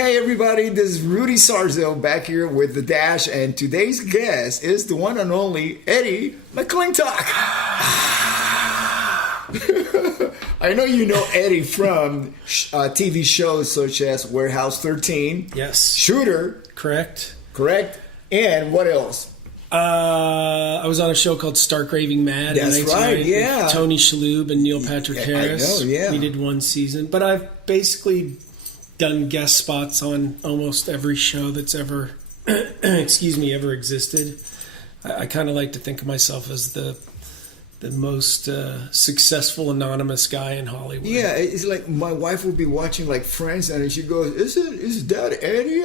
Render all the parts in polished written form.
Hey everybody, this is Rudy Sarzo back here with The Dash, and today's guest is the one and only Eddie McClintock. I know you know Eddie from TV shows such as Warehouse 13. Yes. Shooter. Correct. And what else? I was on a show called Stark Raving Mad. That's right, yeah. With Tony Shalhoub and Neil Patrick Harris. I know, yeah. We did one season. But I've basically done guest spots on almost every show that's ever, ever existed. I kind of like to think of myself as the most successful anonymous guy in Hollywood. Yeah, it's like my wife will be watching like Friends, and she goes, "Is that Eddie?"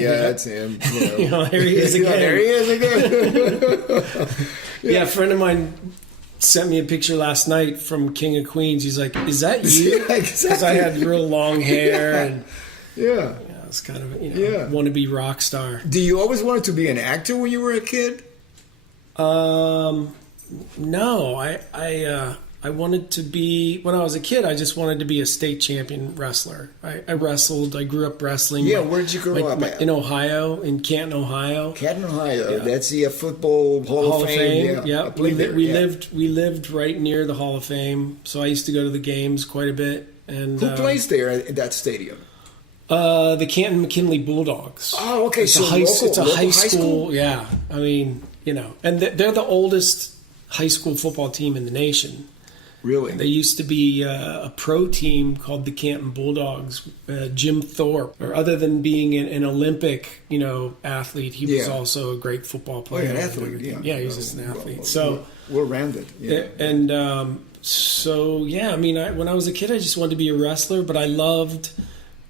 Yeah, that's him. You know. There he is again. There he is again. Yeah, a friend of mine sent me a picture last night from King of Queens. He's like, "Is that you?" Yeah, Because exactly. I had real long hair and Yeah. it's kind of Yeah. wannabe rock star. Do you always wanted to be an actor when you were a kid? No, I wanted to be, when I was a kid, I just wanted to be a state champion wrestler. I wrestled. I grew up wrestling. Yeah, where did you grow up at? In Ohio, in Canton, Ohio. Canton, Ohio. Yeah. That's the Football Hall of Fame. Yeah, I played there. We lived right near the Hall of Fame, so I used to go to the games quite a bit. And Who plays there in that stadium? The Canton McKinley Bulldogs. Oh, okay. It's So a high school. Yeah, I mean, and they're the oldest high school football team in the nation. Really? There used to be a pro team called the Canton Bulldogs. Jim Thorpe, or other than being an Olympic, athlete, he was also a great football player. an athlete. Yeah, he's just an athlete. We're rounded. Yeah. And when I was a kid, I just wanted to be a wrestler, but I loved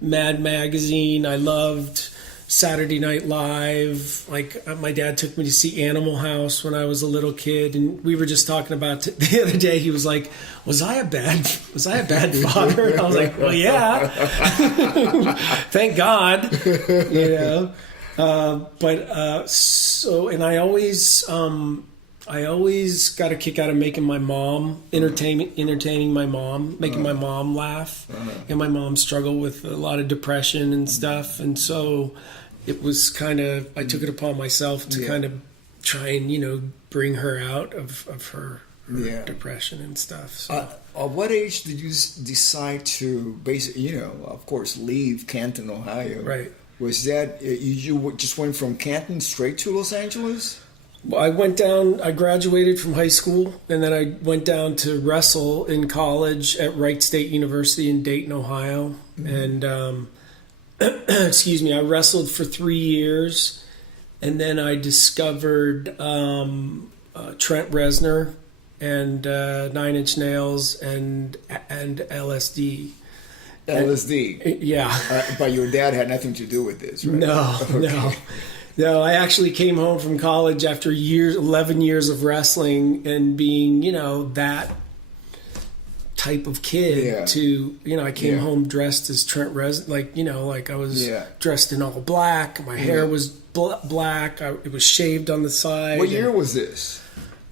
Mad Magazine. I loved Saturday Night Live. Like, my dad took me to see Animal House when I was a little kid, and we were just talking about the other day. He was like, "Was I a bad father?" And I was like, "Well, yeah, thank God." I always got a kick out of making my mom entertaining my mom, making my mom laugh, and my mom struggled with a lot of depression and stuff, and so it was kind of, I took it upon myself to kind of try and bring her out of her depression and stuff. So. At what age did you decide to basically, of course, leave Canton, Ohio? Right. Was that you just went from Canton straight to Los Angeles? Well, I graduated from high school, and then I went down to wrestle in college at Wright State University in Dayton, Ohio. Mm-hmm. And, I wrestled for 3 years, and then I discovered Trent Reznor and 9 Inch Nails and LSD. LSD? Yeah. But your dad had nothing to do with this, right? No, okay. No, I actually came home from college after 11 years of wrestling and being, that type of kid to, I came home dressed as Trent Reznor, like I was dressed in all black. My hair was black. It was shaved on the side. What year was this?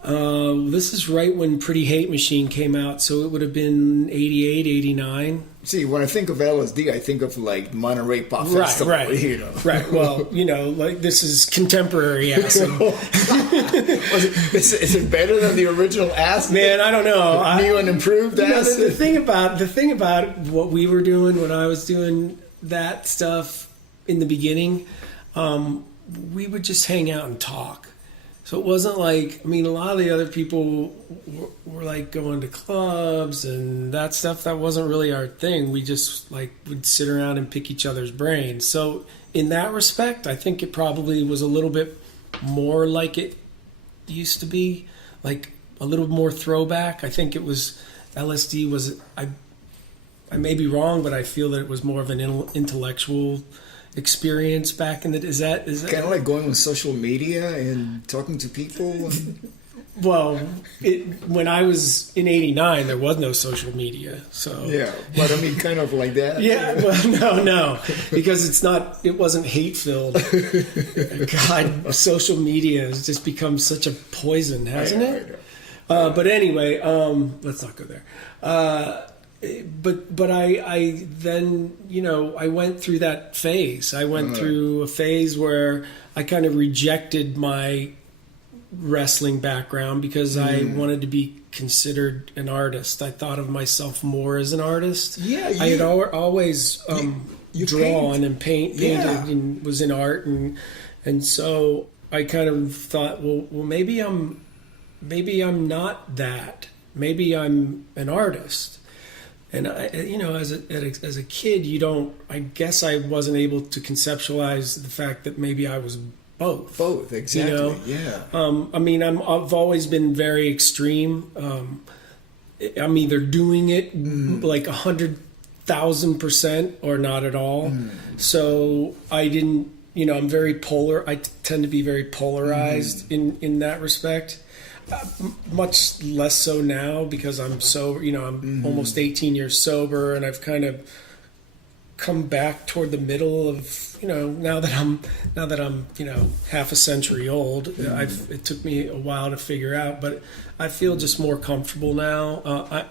This is right when Pretty Hate Machine came out, so it would have been 88, 89. See, when I think of LSD, I think of like Monterey Pop Festival. Right. Right. Well, like this is contemporary acid. Is it better than the original acid? Man, I don't know. New and improved acid. The thing about what we were doing when I was doing that stuff in the beginning, we would just hang out and talk. So it wasn't like, a lot of the other people were like going to clubs and that stuff. That wasn't really our thing. We just would sit around and pick each other's brains. So in that respect, I think it probably was a little bit more like it used to be, like a little more throwback. I think it was, LSD was, I may be wrong, but I feel that it was more of an intellectual experience back in the, is that kind of like going on social media and talking to people? Well, when I was in '89, there was no social media, so yeah. But kind of like that. Yeah. Well, no, because it wasn't hate filled. God, social media has just become such a poison, hasn't it? But anyway, let's not go there. but I then, you know, I went through that phase. I went through a phase where I kind of rejected my wrestling background because I wanted to be considered an artist. I thought of myself more as an artist. Yeah, I had always you drawn paint. and painted and was in art, and so I kind of thought, well, maybe I'm not that. Maybe I'm an artist. And I, you know, as a kid, you don't. I guess I wasn't able to conceptualize the fact that maybe I was both. Both, exactly. You know? Yeah. I mean, I've always been very extreme. I'm either doing it like 100,000% or not at all. So I didn't. You know, I'm very polar. I tend to be very polarized in that respect. Much less so now because I'm sober. You know, I'm almost 18 years sober, and I've kind of come back toward the middle of, you know, now that I'm you know, half a century old. It took me a while to figure out, but I feel just more comfortable now.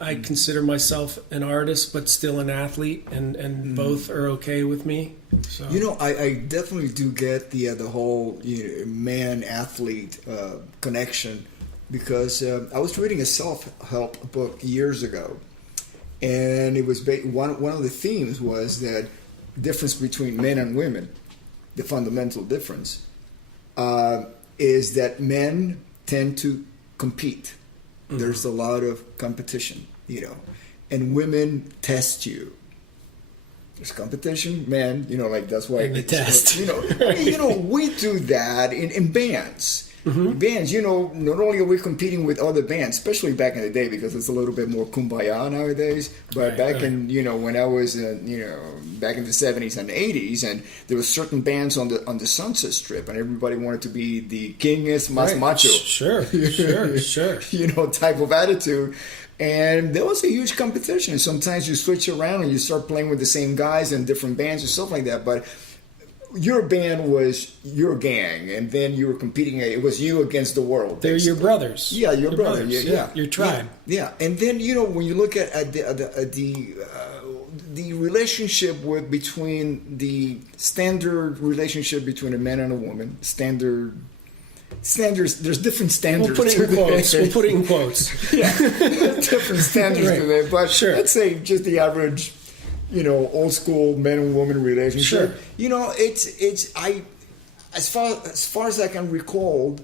I consider myself an artist, but still an athlete, and both are okay with me. So. You know, I definitely do get the whole, you know, man athlete connection. Because I was reading a self-help book years ago, and it was one of the themes was that difference between men and women, the fundamental difference, is that men tend to compete. There's a lot of competition, you know, and women test you. There's competition, men, you know, like that's why the test. You know, we do that in bands. Bands, you know, not only are we competing with other bands, especially back in the day, because it's a little bit more kumbaya nowadays. But back in, you know, when I was, you know, back in the 70s and 80s, and there were certain bands on the Sunset Strip, and everybody wanted to be the kingest, más macho, Sure. you know, type of attitude. And there was a huge competition. Sometimes you switch around and you start playing with the same guys in different bands and stuff like that. But your band was your gang, and then you were competing. It was you against the world. They're your brothers. Yeah, your brothers. Yeah, your tribe. Yeah, and then, you know, when you look at the relationship between the standard relationship between a man and a woman, standards. There's different standards. We'll put it in quotes. Yeah, different standards to that. But let's say just the average, you know, old school man and woman relationship. Sure. You know, as far as I can recall,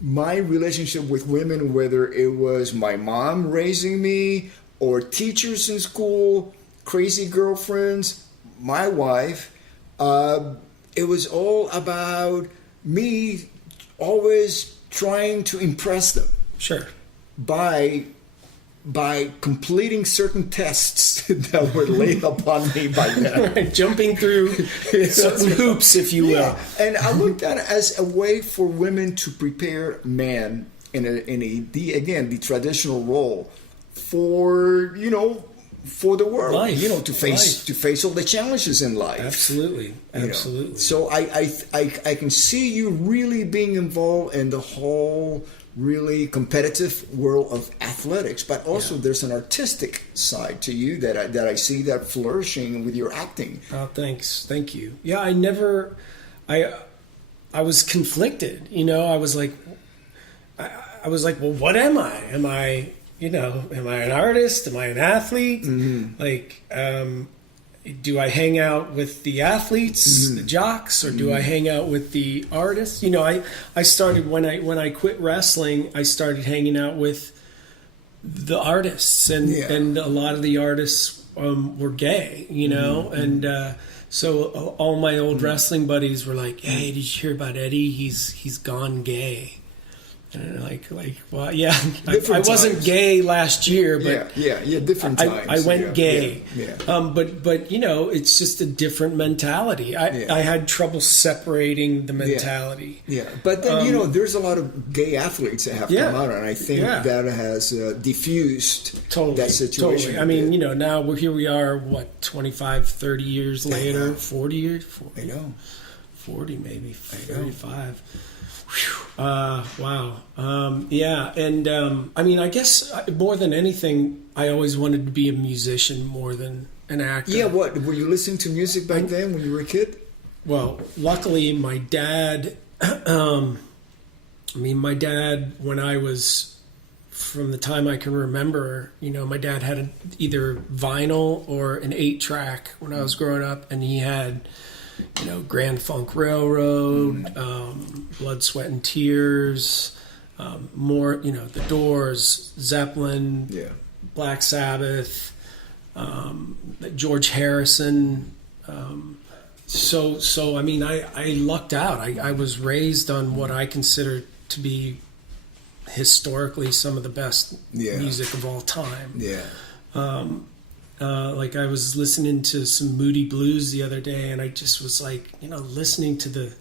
my relationship with women, whether it was my mom raising me or teachers in school, crazy girlfriends, my wife, it was all about me always trying to impress them. Sure. By completing certain tests that were laid upon me by them. Right, jumping through certain hoops, if you will. Yeah. And I looked at it as a way for women to prepare men in the traditional role for, you know, for the world, life. You know, to face all the challenges in life. Absolutely. You know? So I can see you really being involved in the whole really competitive world of athletics, but also there's an artistic side to you that I see that flourishing with your acting. Oh, thanks. Thank you. Yeah, I was conflicted. You know, I was like, well, what am I? Am I an artist? Am I an athlete? Like, do I hang out with the athletes, the jocks, or do I hang out with the artists? You know, I started when I quit wrestling, I started hanging out with the artists, and a lot of the artists were gay, you know, and so all my old wrestling buddies were like, "Hey, did you hear about Eddie? He's gone gay." And like, well, yeah, I wasn't gay last year, but different times. I went gay, Yeah. But you know, it's just a different mentality. I had trouble separating the mentality. Yeah, but then you know, there's a lot of gay athletes that have come out, and I think that has diffused that situation. Totally. I mean, you know, now here we are, 25, 30 years later, 40 years. 40, I know. 40, maybe 35. Wow. Yeah. And I mean, I guess more than anything, I always wanted to be a musician more than an actor. Yeah, what? Were you listening to music back then when you were a kid? Well, luckily, my dad, my dad, when I was, from the time I can remember, my dad had either vinyl or an 8-track when I was growing up, and he had, Grand Funk Railroad, Blood, Sweat, and Tears, more, The Doors, Zeppelin, Black Sabbath, George Harrison. So I mean, I lucked out. I was raised on what I consider to be historically some of the best music of all time. Yeah. Like I was listening to some Moody Blues the other day, and I just was like, listening to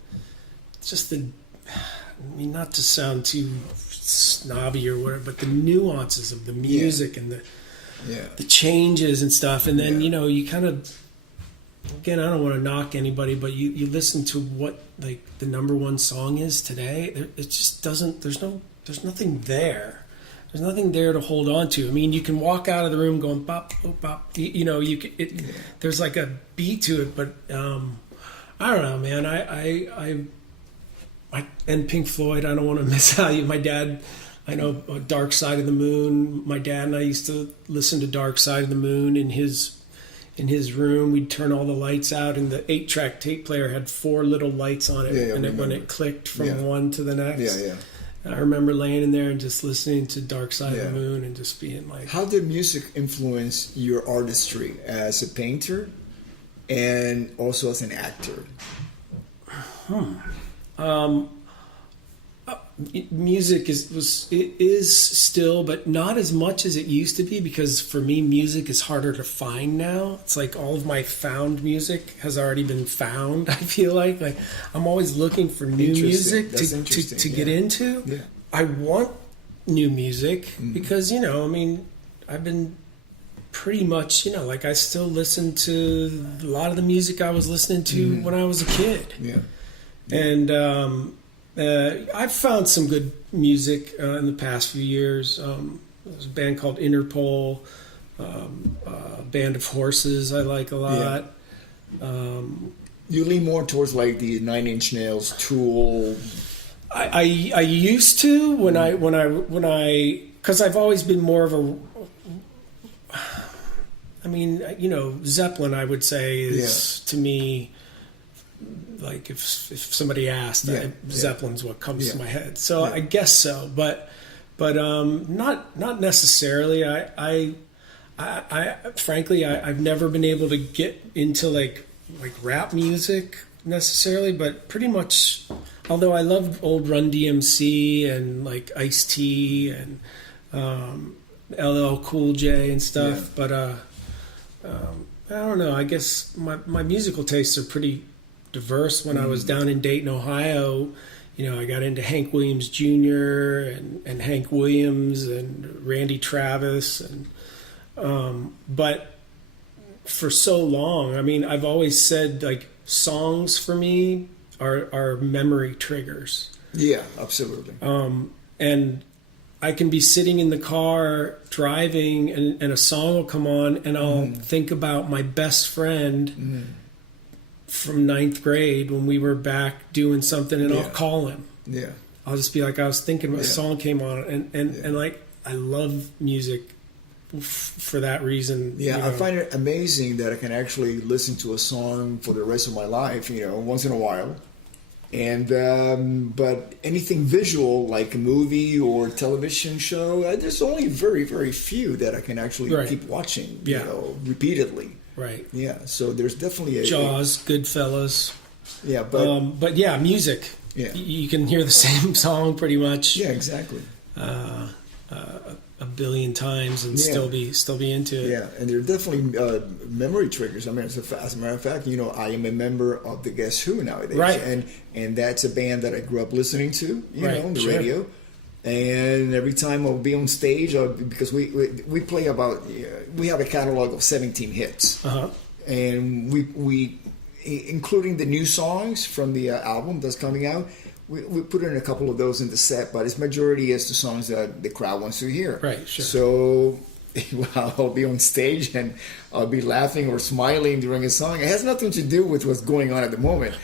not to sound too snobby or whatever, but the nuances of the music and the changes and stuff. And then, you kind of, again, I don't want to knock anybody, but you listen to what like the number one song is today. It just doesn't. There's nothing there. There's nothing there to hold on to. I mean, you can walk out of the room going bop, bop, bop. There's like a beat to it, but I don't know, man. I and Pink Floyd. I don't want to miss out. My dad. I know Dark Side of the Moon. My dad and I used to listen to Dark Side of the Moon in his room. We'd turn all the lights out, and the 8-track tape player had 4 little lights on it, when it clicked from one to the next. I remember laying in there and just listening to Dark Side of the Moon and just being like... How did music influence your artistry as a painter and also as an actor? Music is still, but not as much as it used to be, because for me, music is harder to find now. It's like all of my found music has already been found. I feel like I'm always looking for new music to get into. Yeah. I want new music because, I've been pretty much, I still listen to a lot of the music I was listening to when I was a kid. Yeah. And, I've found some good music in the past few years. There's a band called Interpol, a band of horses I like a lot. Yeah. You lean more towards like the 9 Inch Nails, Tool. I used to when I because I've always been more of a. I mean, Zeppelin, I would say is to me. Like if somebody asked, Zeppelin's what comes to my head. So I guess so, but not necessarily. I frankly I've never been able to get into like rap music necessarily, but pretty much. Although I love old Run DMC and like Ice-T and LL Cool J and stuff, but I don't know. I guess my musical tastes are pretty diverse. When I was down in Dayton, Ohio, I got into Hank Williams Jr. and Hank Williams and Randy Travis, and but for so long, I mean, I've always said like songs for me are memory triggers. Yeah, absolutely. And I can be sitting in the car driving, and a song will come on, and I'll think about my best friend from 9th grade when we were back doing something, and I'll call him. Yeah. I'll just be like, I was thinking when a song came on, and like, I love music for that reason. Yeah, I find it amazing that I can actually listen to a song for the rest of my life, once in a while. And but anything visual, like a movie or television show, there's only very, very few that I can actually keep watching, repeatedly. Right. Yeah. So there's definitely Jaws, Goodfellas. Yeah, but yeah, music. Yeah. You can hear the same song pretty much. Yeah, exactly. A billion times and still be into it. Yeah, and there are definitely memory triggers. I mean, as a matter of fact, I am a member of the Guess Who nowadays, right? And that's a band that I grew up listening to, on the radio. And every time I'll be on stage, because we play we have a catalog of 17 hits, and we including the new songs from the album that's coming out. We put in a couple of those in the set, but its majority is the songs that the crowd wants to hear. Right, sure. So I'll be on stage and I'll be laughing or smiling during a song. It has nothing to do with what's going on at the moment.